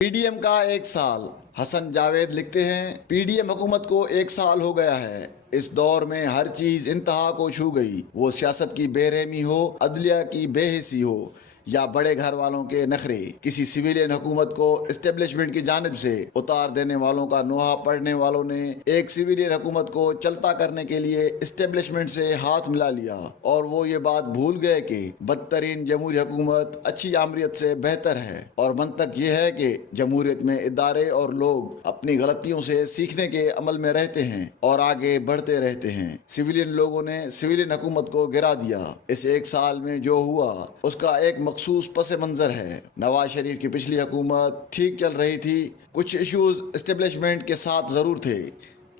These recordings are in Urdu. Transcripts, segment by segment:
پی ڈی ایم کا ایک سال۔ حسن جاوید لکھتے ہیں، پی ڈی ایم حکومت کو ایک سال ہو گیا ہے۔ اس دور میں ہر چیز انتہا کو چھو گئی، وہ سیاست کی بے رحمی ہو، عدلیہ کی بے حسی ہو یا بڑے گھر والوں کے نخرے۔ کسی سویلین حکومت کو اسٹیبلشمنٹ کی جانب سے اتار دینے والوں کا نوحہ پڑھنے والوں نے ایک سویلین حکومت کو چلتا کرنے کے لیے اسٹیبلشمنٹ سے ہاتھ ملا لیا، اور وہ یہ بات بھول گئے کہ بدترین جمہوری حکومت اچھی آمریت سے بہتر ہے۔ اور منطق یہ ہے کہ جمہوریت میں ادارے اور لوگ اپنی غلطیوں سے سیکھنے کے عمل میں رہتے ہیں اور آگے بڑھتے رہتے ہیں۔ سویلین لوگوں نے سویلین حکومت کو گرا دیا۔ اس ایک سال میں جو ہوا اس کا ایک مخصوص پس منظر ہے۔ نواز شریف کی پچھلی حکومت ٹھیک چل رہی تھی، کچھ ایشوز اسٹیبلشمنٹ کے ساتھ ضرور تھے،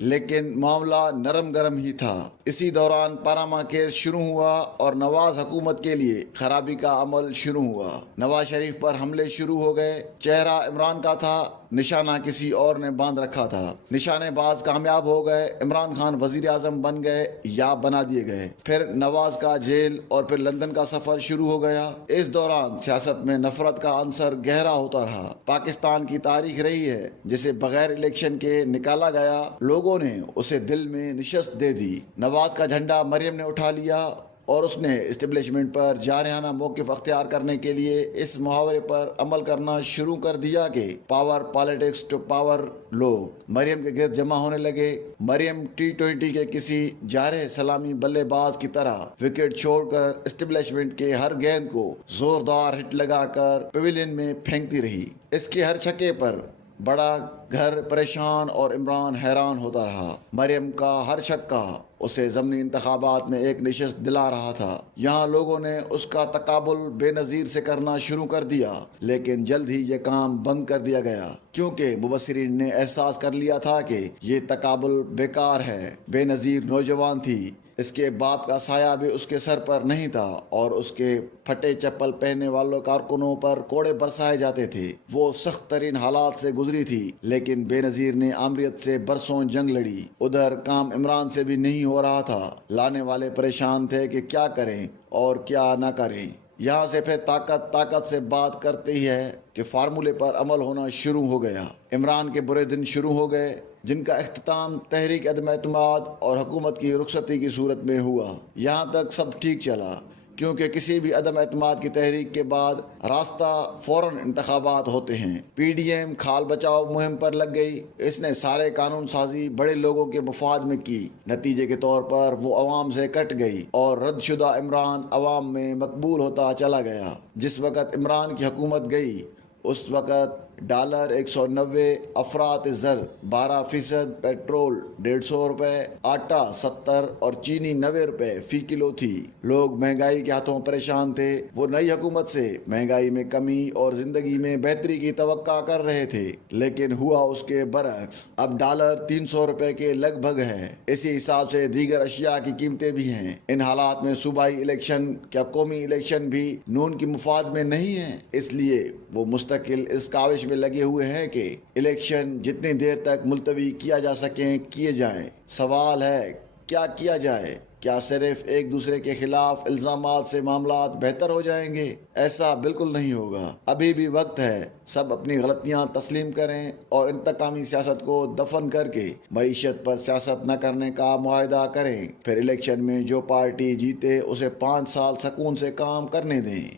لیکن معاملہ نرم گرم ہی تھا۔ اسی دوران پاناما کیس شروع ہوا اور نواز حکومت کے لیے خرابی کا عمل شروع ہوا۔ نواز شریف پر حملے شروع ہو گئے۔ چہرہ عمران کا تھا، نشانہ کسی اور نے باندھ رکھا تھا۔ نشانے باز کامیاب ہو گئے، عمران خان وزیر اعظم بن گئے یا بنا دیے گئے۔ پھر نواز کا جیل اور پھر لندن کا سفر شروع ہو گیا۔ اس دوران سیاست میں نفرت کا عنصر گہرا ہوتا رہا۔ پاکستان کی تاریخ رہی ہے جسے بغیر الیکشن کے نکالا گیا، لوگوں نے اسے دل میں نشست دے دی۔ نواز کا جھنڈا مریم نے اٹھا لیا اور اس نے اسٹیبلشمنٹ پر جارحانہ موقف اختیار کرنے کے لیے اس محاورے پر عمل کرنا شروع کر دیا کہ پاور پالیٹکس ٹو پاور۔ لوگ مریم کے گرد جمع ہونے لگے۔ مریم T20 کے کسی جارح سلامی بلے باز کی طرح وکٹ چھوڑ کر اسٹیبلشمنٹ کے ہر گیند کو زوردار ہٹ لگا کر پیویلین میں پھینکتی رہی۔ اس کے ہر چھکے پر بڑا گھر پریشان اور عمران حیران ہوتا رہا۔ مریم کا ہر چھکا اسے ضمنی انتخابات میں ایک نشست دلا رہا تھا۔ یہاں لوگوں نے اس کا تقابل بے نظیر سے کرنا شروع کر دیا، لیکن جلد ہی یہ کام بند کر دیا گیا، کیونکہ مبصرین نے احساس کر لیا تھا کہ یہ تقابل بیکار ہے۔ بے نظیر نوجوان تھی، اس کے باپ کا سایہ بھی اس کے سر پر نہیں تھا اور اس کے پھٹے چپل پہننے والوں کارکنوں پر کوڑے برسائے جاتے تھے۔ وہ سخت ترین حالات سے گزری تھی، لیکن بے نظیر نے آمریت سے برسوں جنگ لڑی۔ ادھر کام عمران سے بھی نہیں ہو رہا تھا۔ لانے والے پریشان تھے کہ کیا کریں اور کیا نہ کریں۔ یہاں سے پھر طاقت سے بات کرتے ہی ہے کہ فارمولے پر عمل ہونا شروع ہو گیا۔ عمران کے برے دن شروع ہو گئے، جن کا اختتام تحریک عدم اعتماد اور حکومت کی رخصتی کی صورت میں ہوا۔ یہاں تک سب ٹھیک چلا، کیونکہ کسی بھی عدم اعتماد کی تحریک کے بعد راستہ فوراً انتخابات ہوتے ہیں۔ پی ڈی ایم کھال بچاؤ مہم پر لگ گئی۔ اس نے سارے قانون سازی بڑے لوگوں کے مفاد میں کی۔ نتیجے کے طور پر وہ عوام سے کٹ گئی اور رد شدہ عمران عوام میں مقبول ہوتا چلا گیا۔ جس وقت عمران کی حکومت گئی، اس وقت $190، افراط زر 12%، پیٹرول $150، آٹا 70 اور چینی $90 فی کلو تھی۔ لوگ مہنگائی کے ہاتھوں پریشان تھے۔ وہ نئی حکومت سے مہنگائی میں کمی اور زندگی میں بہتری کی توقع کر رہے تھے، لیکن ہوا اس کے برعکس۔ اب ڈالر $300 کے لگ بھگ ہے۔ اسی حساب سے دیگر اشیاء کی قیمتیں بھی ہیں۔ ان حالات میں صوبائی الیکشن، کیا قومی الیکشن بھی نون کی مفاد میں نہیں ہے؟ اس لیے وہ مستقل اس کاوش میں لگے ہوئے ہیں کہ الیکشن جتنی دیر تک ملتوی کیا جا سکیں کیے جائیں۔ سوال ہے کیا کیا جائے؟ کیا صرف ایک دوسرے کے خلاف الزامات سے معاملات بہتر ہو جائیں گے؟ ایسا بالکل نہیں ہوگا۔ ابھی بھی وقت ہے، سب اپنی غلطیاں تسلیم کریں اور انتقامی سیاست کو دفن کر کے معیشت پر سیاست نہ کرنے کا معاہدہ کریں۔ پھر الیکشن میں جو پارٹی جیتے اسے 5 سال سکون سے کام کرنے دیں۔